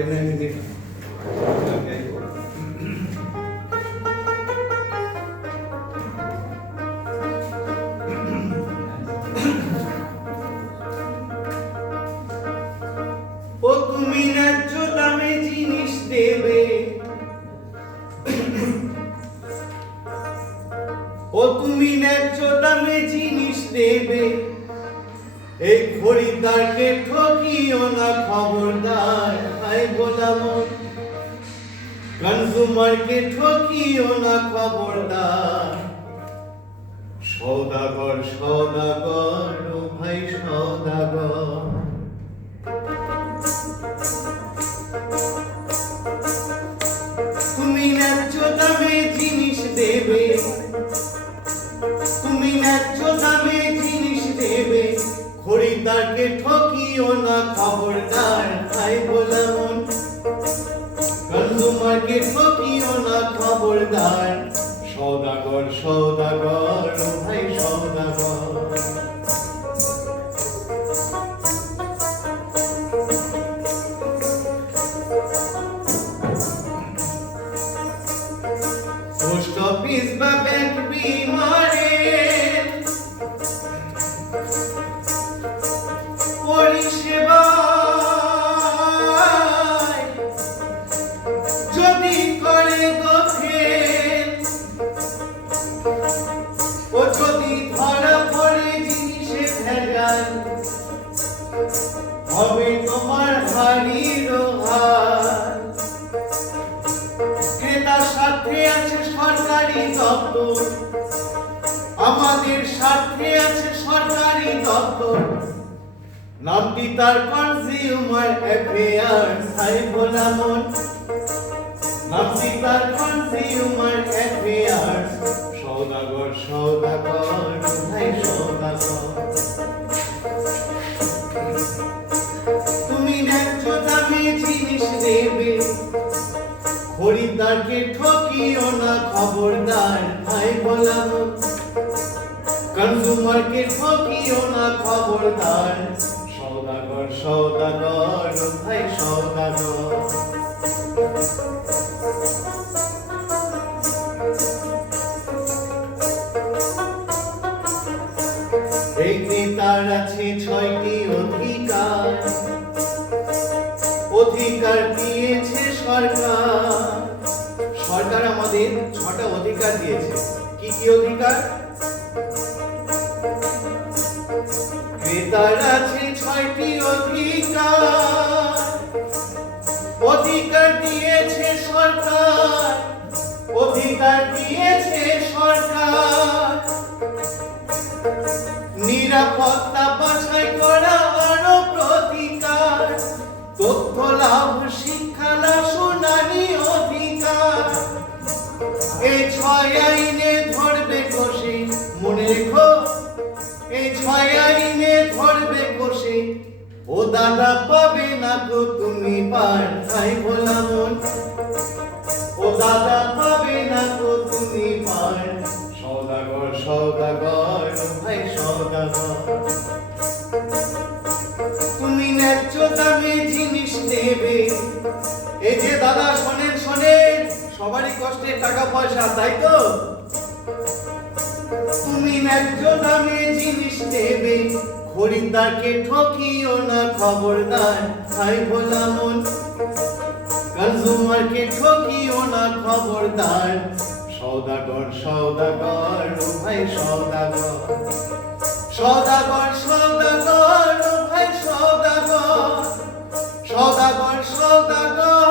ও তুমি ন্যায্য দামে জিনিস দেবে। ও তুমি ন্যায্য দামে জিনিস দেবে। এই খরিদ্দারকে ঠকিও না খবরদার আই গোলাম। কনজুমারকে ঠকিও না খবরদার। সৌদাগর সৌদাগর, ও ভাই সৌদাগর। খবরদার ভাই গোলামন কনজুমারকে ঠকিও না খবরদার। সৌদাগর সৌদাগর ভাই সৌদাগর। হবে তোমার হার। ক্রেতার স্বার্থে আছে সরকারি দপ্তর। আমাদের স্বার্থে আছে সরকারি দপ্তর। নামটি তার কনজিউমার অ্যাফেয়ার্স হাই গোলামন নামটি তার কনজিউমার অ্যাফেয়ার্স সৌদাগর সৌদাগর সৌদাগর। খরিদ্দারকে ঠকিও না খবরদার, ভাই গোলাম কনজুমারকে ঠকিও না খবরদার। সৌদাগর সৌদাগর, ভাই সৌদাগর। এই নেতার আছে ছয়টি অধিকার। অধিকার দিয়েছে সরকার। অধিকার দিয়েছে। কি কি অধিকার? ক্রেতার আছে ছয়টি অধিকার। অধিকার দিয়েছে সরকার। অধিকার দিয়েছে সরকার। নিরাপত্তা এই ছয় আইনে ধরবে কষে মনে রেখো। এই ছয় আইনে ধরবে কষে ও দাদা পাবে না তুমি পার, তাই ও দাদা পাবে না তুমি পার, সৌদাগর সৌদাগর ভাই সৌদাগর। তুমি ন্যায্য দামে জিনিস নেবে এই যে দাদা শোনেন সবারই কষ্টে টাকা পয়সা, তাই তো? তুমি ন্যায্য দামে জিনিস দেবে খরিদ্দারকে ঠকিও না খবরদার, তাই ভোলা কনজুমারকে ঠকিও না খবরদার, সৌদাগর সৌদাগর ভাই সৌদাগর। সৌদাগর সৌদাগর ভাই সৌদাগর। সৌদাগর সৌদাগর